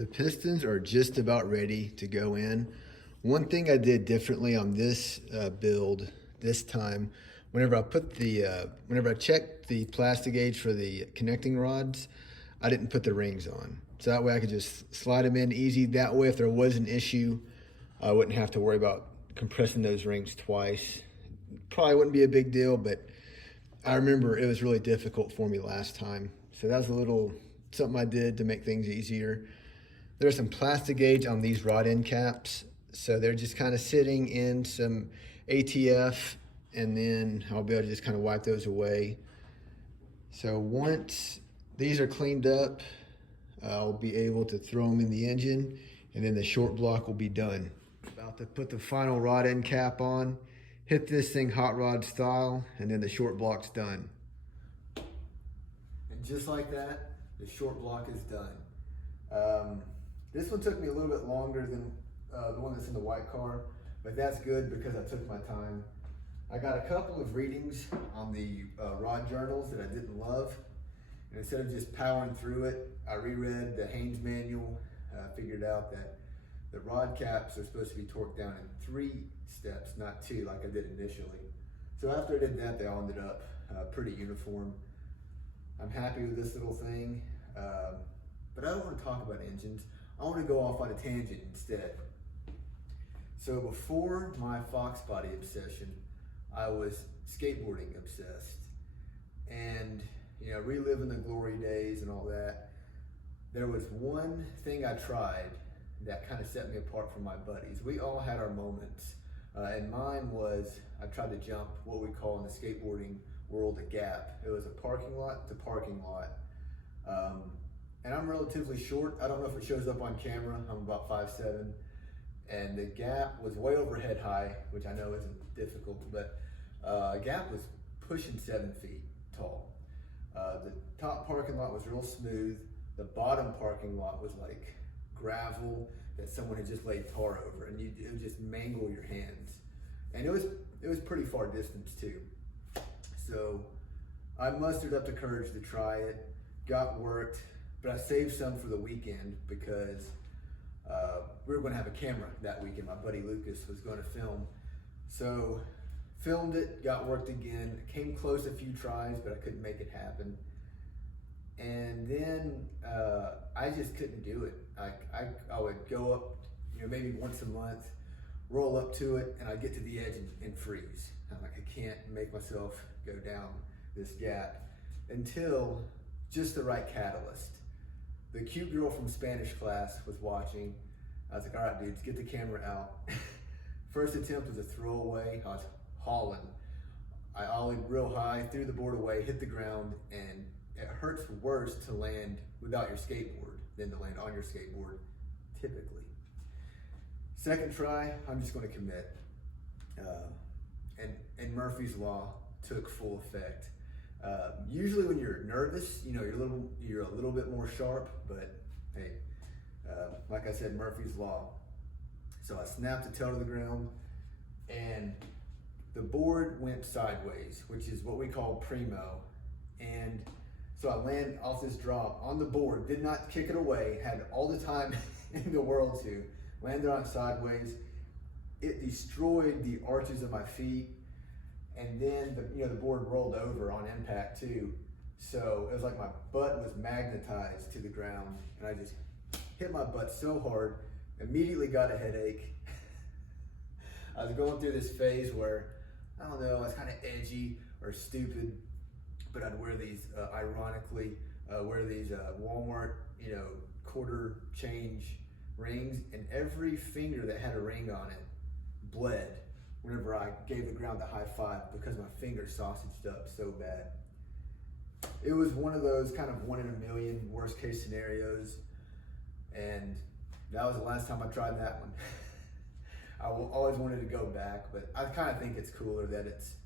The pistons are just about ready to go in. One thing I did differently on this build this time, whenever I checked the plastic gauge for the connecting rods, I didn't put the rings on. So that way I could just slide them in easy. That way if there was an issue, I wouldn't have to worry about compressing those rings twice. Probably wouldn't be a big deal, but I remember it was really difficult for me last time. So that was a little something I did to make things easier. There's some plastic gauge on these rod end caps. So they're just kind of sitting in some ATF, and then I'll be able to just kind of wipe those away. So once these are cleaned up, I'll be able to throw them in the engine, and then the short block will be done. About to put the final rod end cap on, hit this thing hot rod style, and then the short block's done. And just like that, the short block is done. This one took me a little bit longer than the one that's in the white car, but that's good because I took my time. I got a couple of readings on the rod journals that I didn't love, and instead of just powering through it, I reread the Haynes manual. Figured out that the rod caps are supposed to be torqued down in 3 steps, not 2 like I did initially. So after I did that, they all ended up pretty uniform. I'm happy with this little thing, but I don't want to talk about engines. I want to go off on a tangent instead. So before my Fox body obsession, I was skateboarding obsessed, and reliving the glory days and all that. There was one thing I tried that kind of set me apart from my buddies. We all had our moments, and mine was I tried to jump what we call in the skateboarding world a gap. It was a parking lot to parking lot. And I'm relatively short. I don't know if it shows up on camera. I'm about 5'7", and the gap was way over head high, which I know isn't difficult, but gap was pushing 7 feet tall. The top parking lot was real smooth. The bottom parking lot was like gravel that someone had just laid tar over, and it would just mangle your hands. And it was pretty far distance too. So I mustered up the courage to try it, got worked, but I saved some for the weekend because we were going to have a camera that weekend. My buddy Lucas was going to film. So filmed it, got worked again, came close a few tries, but I couldn't make it happen. And then I just couldn't do it. I would go up, maybe once a month, roll up to it, and I'd get to the edge and freeze. I'm like, I can't make myself go down this gap until just the right catalyst. The cute girl from Spanish class was watching. I was like, all right, dudes, get the camera out. First attempt was a throwaway. I was hauling. I ollied real high, threw the board away, hit the ground, and it hurts worse to land without your skateboard than to land on your skateboard, typically. Second try, I'm just going to commit. And Murphy's Law took full effect. Usually when you're nervous, you're a little bit more sharp, but hey, like I said, Murphy's Law. So I snapped the tail to the ground, and the board went sideways, which is what we call primo. And so I land off this drop on the board, did not kick it away, had all the time in the world to, landed on it sideways. It destroyed the arches of my feet. And then the board rolled over on impact too. So it was like my butt was magnetized to the ground, and I just hit my butt so hard, immediately got a headache. I was going through this phase where, I don't know, I was kind of edgy or stupid, but I'd wear these, ironically, Walmart, quarter change rings, and every finger that had a ring on it bled whenever I gave the ground the high five because my finger sausaged up so bad. It was one of those kind of 1 in a million worst case scenarios, and that was the last time I tried that one. I always wanted to go back, but I kind of think it's cooler that it's,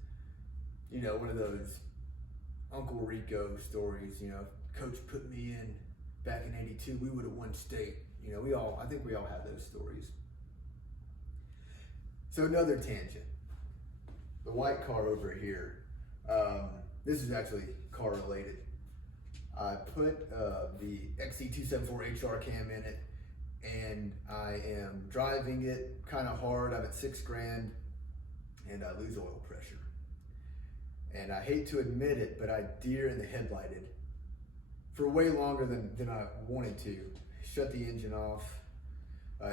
one of those Uncle Rico stories. Coach put me in back in '82, we would have won state. I think we all have those stories. So another tangent, the white car over here. This is actually car related. I put the XC274 HR cam in it, and I am driving it kind of hard. I'm at 6 grand and I lose oil pressure. And I hate to admit it, but I deer in the headlighted for way longer than I wanted to. Shut the engine off.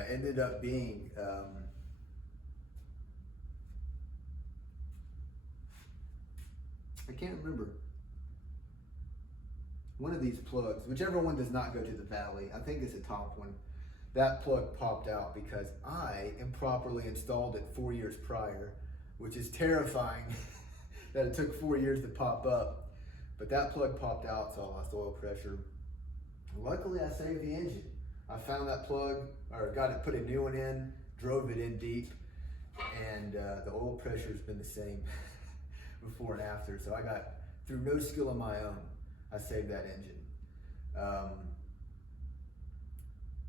Ended up being I can't remember. One of these plugs, whichever one does not go to the valley, I think it's the top one, that plug popped out because I improperly installed it 4 years prior, which is terrifying that it took 4 years to pop up. But that plug popped out, so I lost oil pressure. Luckily, I saved the engine. I found that plug, or got it, put a new one in, drove it in deep, and the oil pressure's been the same before and after. So I got, through no skill of my own, I saved that engine.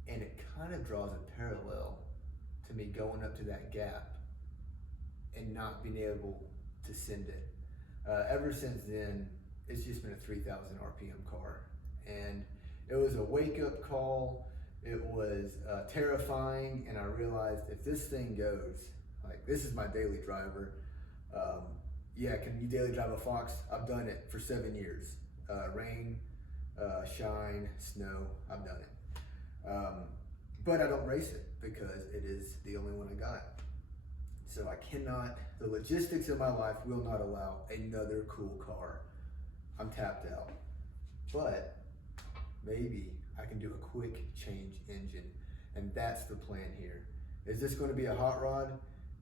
And it kind of draws a parallel to me going up to that gap and not being able to send it. Ever since then, it's just been a 3,000 RPM car. And it was a wake-up call. It was terrifying, and I realized if this thing goes, like, this is my daily driver. Yeah, can you daily drive a Fox? I've done it for 7 years. Rain, shine, snow, I've done it. But I don't race it because it is the only one I got. So I cannot, the logistics of my life will not allow another cool car. I'm tapped out. But maybe I can do a quick change engine, and that's the plan here. Is this going to be a hot rod?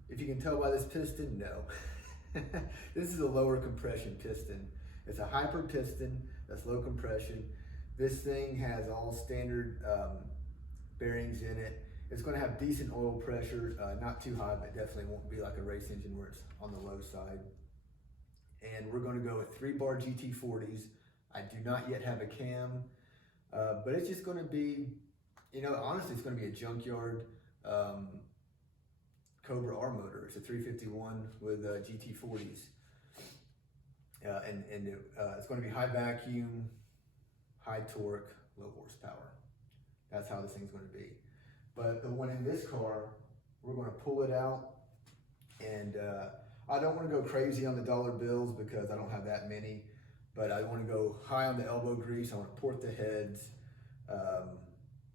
If you can tell by this piston, no. This is a lower compression piston. It's a hyper piston that's low compression. This thing has all standard bearings in it. It's going to have decent oil pressure, not too high, but definitely won't be like a race engine where it's on the low side. And we're going to go with 3-bar GT40s. I do not yet have a cam, but it's just going to be, you know, honestly, it's going to be a junkyard Cobra R motor. It's a 351 with GT40s. It's going to be high vacuum, high torque, low horsepower. That's how this thing's going to be. But the one in this car, we're going to pull it out, and I don't want to go crazy on the dollar bills because I don't have that many, but I want to go high on the elbow grease. I want to port the heads,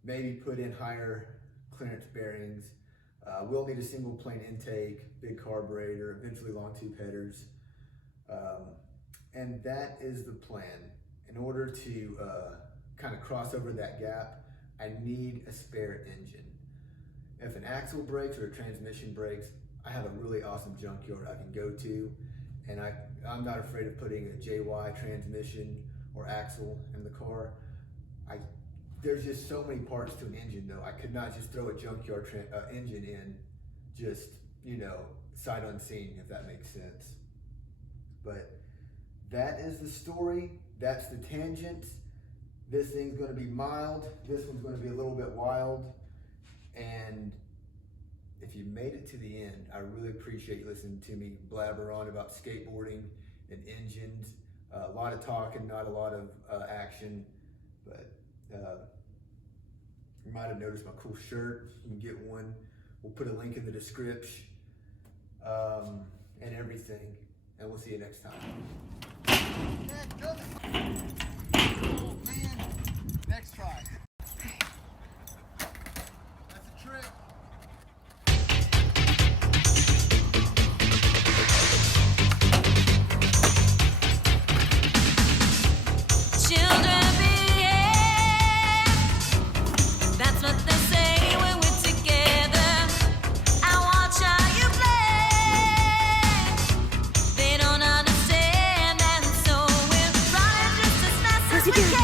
maybe put in higher clearance bearings. We'll need a single plane intake, big carburetor, eventually long tube headers. And that is the plan. In order to kind of cross over that gap, I need a spare engine. If an axle breaks or a transmission breaks, I have a really awesome junkyard I can go to, and I'm not afraid of putting a JY transmission or axle in the car. There's just so many parts to an engine though. I could not just throw a junkyard engine in, just, you know, sight unseen, if that makes sense. But that is the story. That's the tangent. This thing's going to be mild. This one's going to be a little bit wild. And if you made it to the end, I really appreciate you listening to me blabber on about skateboarding and engines. A lot of talking, not a lot of action. But you might have noticed my cool shirt. You can get one. We'll put a link in the description and everything. And we'll see you next time. Oh, man. Next try. That's a trick. Children behave. That's what they say when we're together. I watch how you play. They don't understand, and so we're running just as fast as we can.